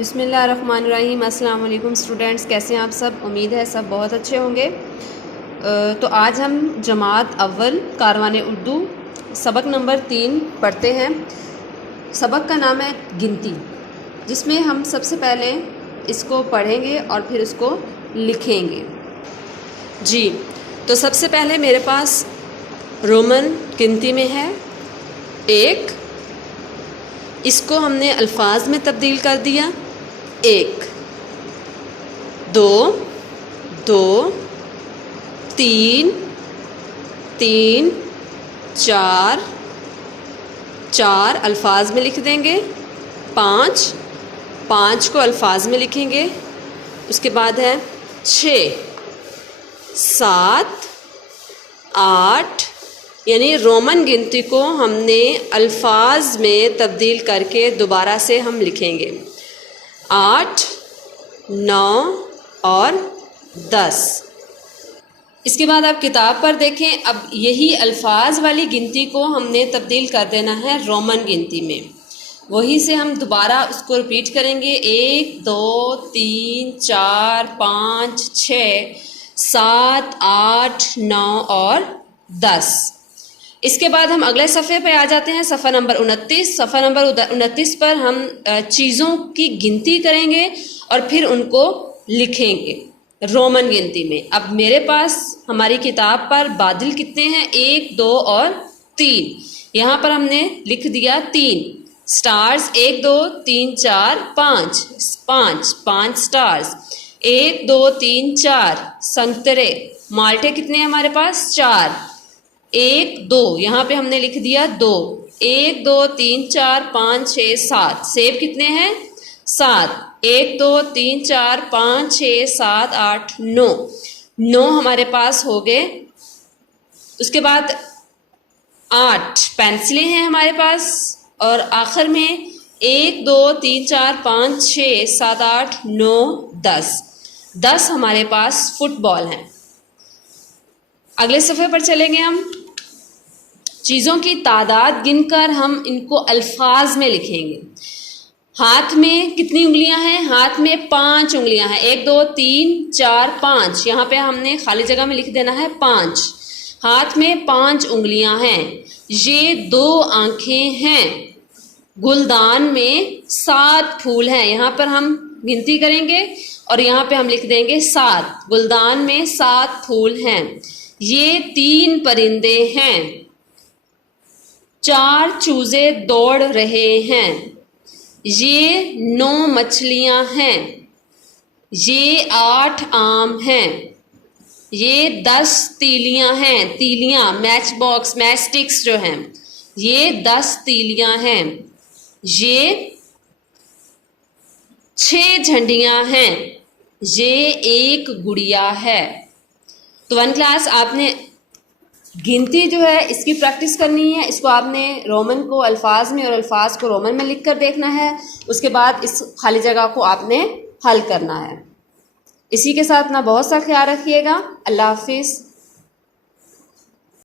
बिस्मिल्लाहिर्रहमानिर्रहीम। अस्सलाम वालेकुम स्टूडेंट्स, कैसे हैं आप सब? उम्मीद है सब बहुत अच्छे होंगे। तो आज हम जमात अव्वल कारवाने उर्दू सबक नंबर 3 पढ़ते हैं। सबक का नाम है गिनती, जिसमें हम सबसे पहले इसको पढ़ेंगे और फिर उसको लिखेंगे। जी, तो सबसे पहले मेरे पास रोमन गिनती में है 1। इसको हमने अल्फाज में तब्दील कर दिया। 1 2 2 3 3 4 4 अल्फाज में लिख देंगे। 5 5 को अल्फाज में लिखेंगे। उसके बाद है 6 7 8, यानी रोमन गिनती को हमने अल्फाज में तब्दील करके दोबारा से हम लिखेंगे। 8 9 और 10। इसके बाद आप किताब पर देखें। अब यही अल्फाज वाली गिनती को हमने तब्दील कर देना है रोमन गिनती में। वही से हम दोबारा उसको रिपीट करेंगे। 1 2 3 4 5 6 7 8 9 और 10। इसके बाद हम अगले सफ़े पे आ जाते हैं, सफ़ा नंबर 29। सफ़ा नंबर 29 पर हम चीज़ों की गिनती करेंगे और फिर उनको लिखेंगे रोमन गिनती में। अब मेरे पास हमारी किताब पर बादल कितने हैं? 1 2 और 3। यहाँ पर हमने लिख दिया 3 स्टार्स। 1 2 3 4 5 5 5 स्टार्स। 1 2 3 4 संतरे। माल्टे कितने हैं हमारे पास? 4। 1 2 यहाँ पे हमने लिख दिया 2। 1 2 3 4 5 6 7। सेब कितने हैं? 7। 1 2 3 4 5 6 7 8 9। 9 हमारे पास हो गए। उसके बाद 8 पेंसिलें हैं हमारे पास। और आखिर में 1 2 3 4 5 6 7 8 9 10। 10 हमारे पास फुटबॉल हैं। अगले सफ़े पर चलेंगे हम। चीज़ों की तादाद गिनकर हम इनको अल्फाज में लिखेंगे। हाथ में कितनी उंगलियां हैं? हाथ में 5 उंगलियां हैं। 1 2 3 4 5। यहाँ पे हमने खाली जगह में लिख देना है 5। हाथ में 5 उंगलियां हैं। ये 2 आंखें हैं। गुलदान में 7 फूल हैं। यहाँ पर हम गिनती करेंगे और यहाँ पे हम लिख देंगे 7। गुलदान में 7 फूल हैं। ये 3 परिंदे हैं। 4 चूजे दौड़ रहे हैं। ये 9 मछलियां हैं। ये 8 आम हैं। ये 10 तीलियां हैं। तीलियां मैच बॉक्स मैच स्टिक्स जो हैं, ये 10 तीलियां हैं। ये 6 झंडियां हैं। ये 1 गुड़िया है। तो 1 क्लास आपने गिनती जो है इसकी प्रैक्टिस करनी है। इसको आपने रोमन को अल्फाज में और अल्फाज को रोमन में लिख कर देखना है। उसके बाद इस खाली जगह को आपने हल करना है। इसी के साथ ना बहुत सा ख्याल रखिएगा। अल्लाह हाफिज़।